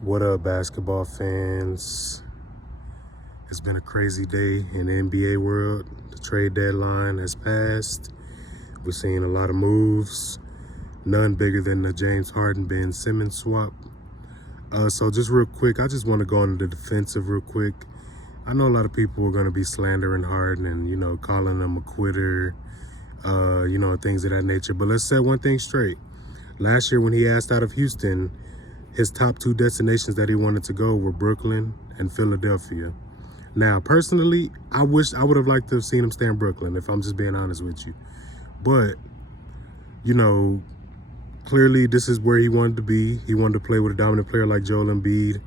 What up, basketball fans? It's been a crazy day in the NBA world. The trade deadline has passed. We're seeing a lot of moves, none bigger than the James Harden Ben Simmons swap. So just real quick, I just want to go on the defensive real quick. I know a lot of people are going to be slandering Harden and, calling him a quitter, things of that nature. But let's set one thing straight. Last year when he asked out of Houston, his top two destinations that he wanted to go were Brooklyn and Philadelphia. Now, personally, I would have liked to have seen him stay in Brooklyn, if I'm just being honest with you. But, clearly this is where he wanted to be. He wanted to play with a dominant player like Joel Embiid.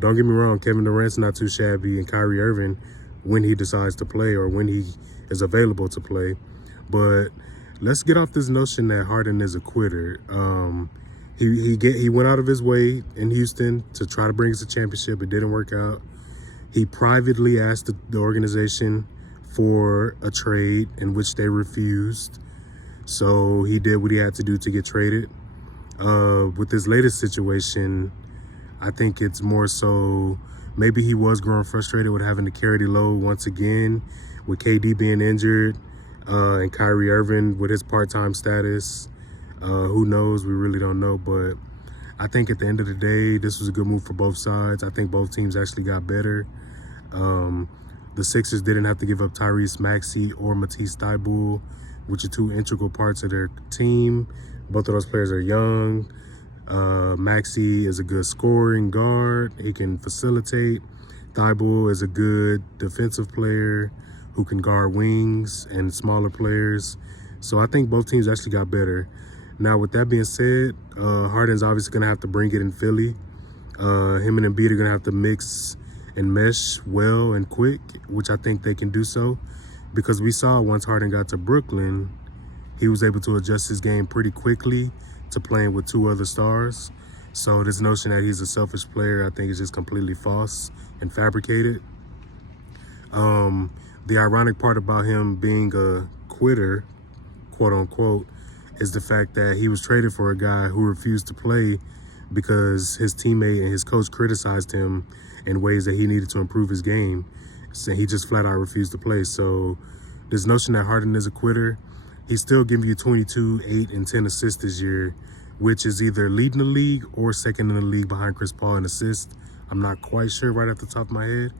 Don't get me wrong, Kevin Durant's not too shabby, and Kyrie Irving when he decides to play or when he is available to play. But let's get off this notion that Harden is a quitter. He went out of his way in Houston to try to bring us a championship. It didn't work out. He privately asked the organization for a trade in which they refused. So he did what he had to do to get traded. With this latest situation, I think it's more so maybe he was growing frustrated with having to carry the load once again, with KD being injured and Kyrie Irving with his part-time status. Who knows? We really don't know. But I think at the end of the day, this was a good move for both sides. I think both teams actually got better. The Sixers didn't have to give up Tyrese Maxey or Matisse Thybulle, which are two integral parts of their team. Both of those players are young. Maxey is a good scoring guard. He can facilitate. Thybulle is a good defensive player who can guard wings and smaller players. So I think both teams actually got better. Now, with that being said, Harden's obviously going to have to bring it in Philly. Him and Embiid are going to have to mix and mesh well and quick, which I think they can do so. Because we saw once Harden got to Brooklyn, he was able to adjust his game pretty quickly to playing with two other stars. So this notion that he's a selfish player, I think is just completely false and fabricated. The ironic part about him being a quitter, quote unquote, is the fact that he was traded for a guy who refused to play because his teammate and his coach criticized him in ways that he needed to improve his game. So he just flat out refused to play. So this notion that Harden is a quitter, he's still giving you 22, 8, and 10 assists this year, which is either leading the league or second in the league behind Chris Paul in assists. I'm not quite sure right off the top of my head,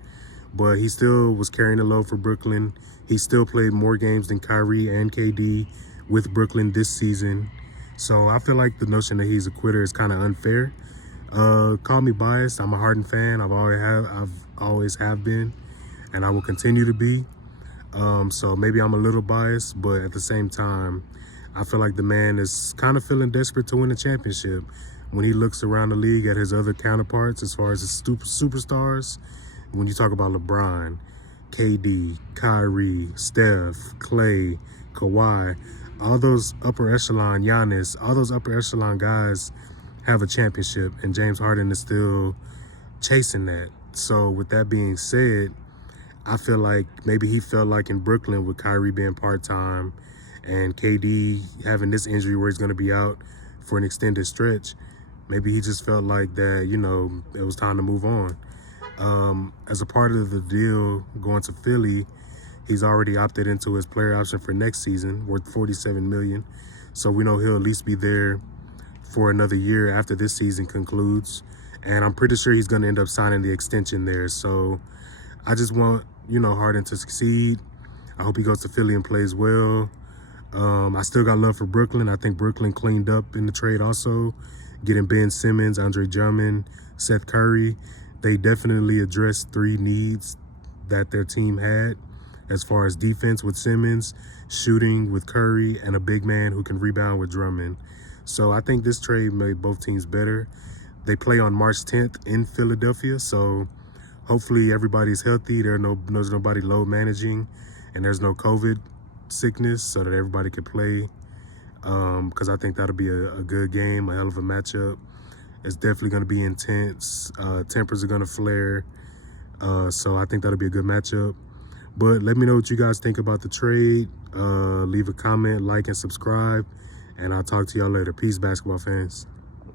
but he still was carrying the load for Brooklyn. He still played more games than Kyrie and KD with Brooklyn this season. So I feel like the notion that he's a quitter is kind of unfair. Call me biased. I'm a Harden fan. I've always have been, and I will continue to be. So maybe I'm a little biased, but at the same time, I feel like the man is kind of feeling desperate to win a championship. When he looks around the league at his other counterparts, as far as his superstars, when you talk about LeBron, KD, Kyrie, Steph, Clay, Kawhi, all those upper echelon, Giannis, all those upper echelon guys have a championship, and James Harden is still chasing that. So with that being said, I feel like maybe he felt like in Brooklyn with Kyrie being part-time and KD having this injury where he's going to be out for an extended stretch, maybe he just felt like that, it was time to move on. As a part of the deal going to Philly, he's already opted into his player option for next season, worth $47 million. So we know he'll at least be there for another year after this season concludes. And I'm pretty sure he's going to end up signing the extension there. So I just want, Harden to succeed. I hope he goes to Philly and plays well. I still got love for Brooklyn. I think Brooklyn cleaned up in the trade also, getting Ben Simmons, Andre Drummond, Seth Curry. They definitely addressed three needs that their team had, as far as defense with Simmons, shooting with Curry, and a big man who can rebound with Drummond. So I think this trade made both teams better. They play on March 10th in Philadelphia, so hopefully everybody's healthy. There's nobody load managing, and there's no COVID sickness, so that everybody can play. Because I think that'll be a good game, a hell of a matchup. It's definitely going to be intense. Tempers are going to flare. So I think that'll be a good matchup. But let me know what you guys think about the trade. Leave a comment, like, and subscribe. And I'll talk to y'all later. Peace, basketball fans.